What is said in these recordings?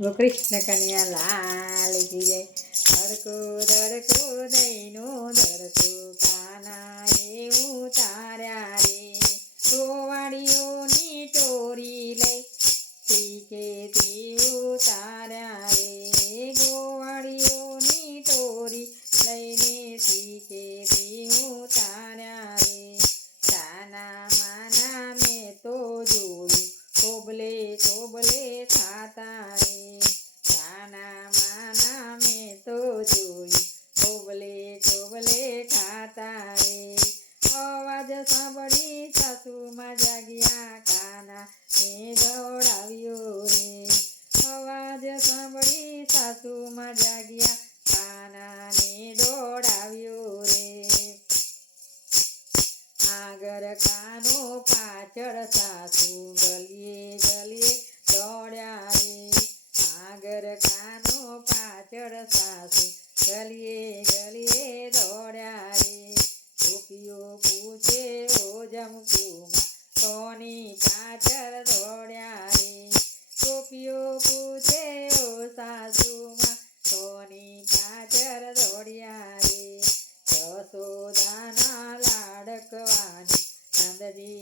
કૃષ્ણ કન્યા લાલ જી જય ધડકો ધડકો દઈનો ધડકો કાના એ ઉતાર્યા રે અવાજ સાંભળી સાસુમાં જાગ્યા કાના. ને દોડાવ્યો રે. અવાજ સાંભળી સાસુમાં જાગ્યા કાના. ને દોડાવ્યો રે. આગળ કાનો પાછળ સાસુ ગલીએ ગલીએ દોડ્યા રે. આગળ કાનો પાછળ સાસુ ગલીએ ઓ જમકુમાં કોની પાછળ દોડ્યા રે ગોપીઓ પૂછે ઓ સાસુમાં કોની પાછળ દોડ્યા રે જશોદાના લાડકવાની નંદજીના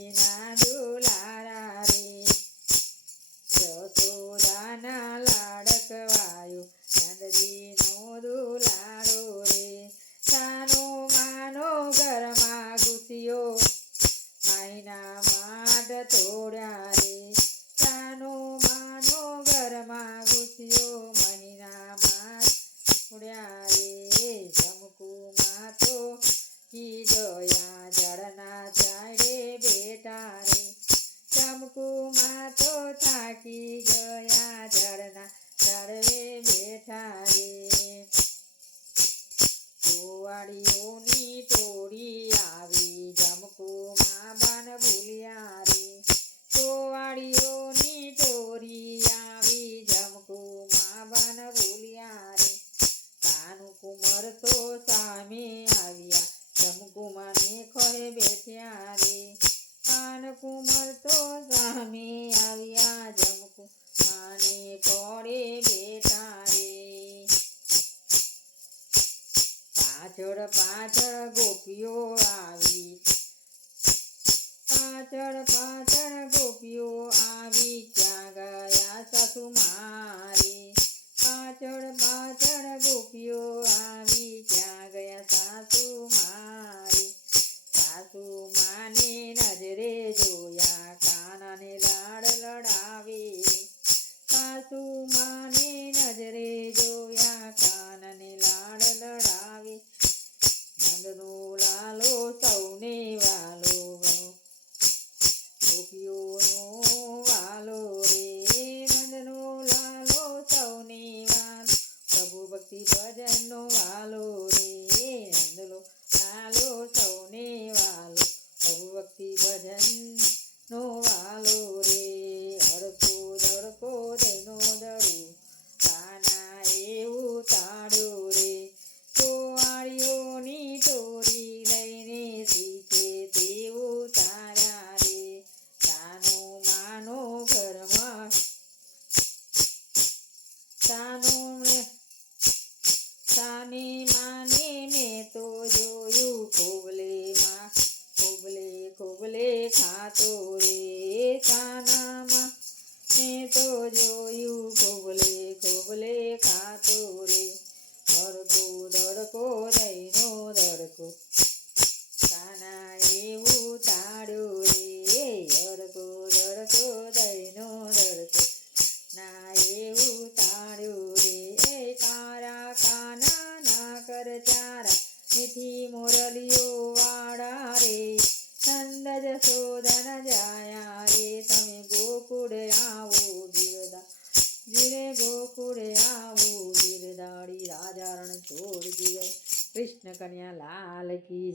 ભૂલ્યા રે ટોળી આવી જમકુમાં બાન ભૂલ્યા રે કાનુ કુંવર તો સામે આવ્યા. જમકુમાને ખરે બેઠ્યા રે. કાન કુંવર તો સામે આવ્યા. મારે પાછળ પાછળ ગોપીઓ આવી. ક્યાં ગયા સાસુ મારે. સાસુ માને નજરે જોયા, કાનાને લાડ લડાવે. સાસુ માને નજરે જોયા તાનો તાની માને તો જોયું કોબલેમાં કોબલે કોબલે ખાતો રે તાનામાં તો જોયું કોબલે કોબલે ખાતો મીઠી મોરલીઓ વાળા રે નંદ જશોદન જાયા રે તમે ગોકુળ આવો બિરદા જીરે ગોકુળ આવો બિરદાડી રાજા રણ છોડ જય કૃષ્ણ કન્યા લાલ કી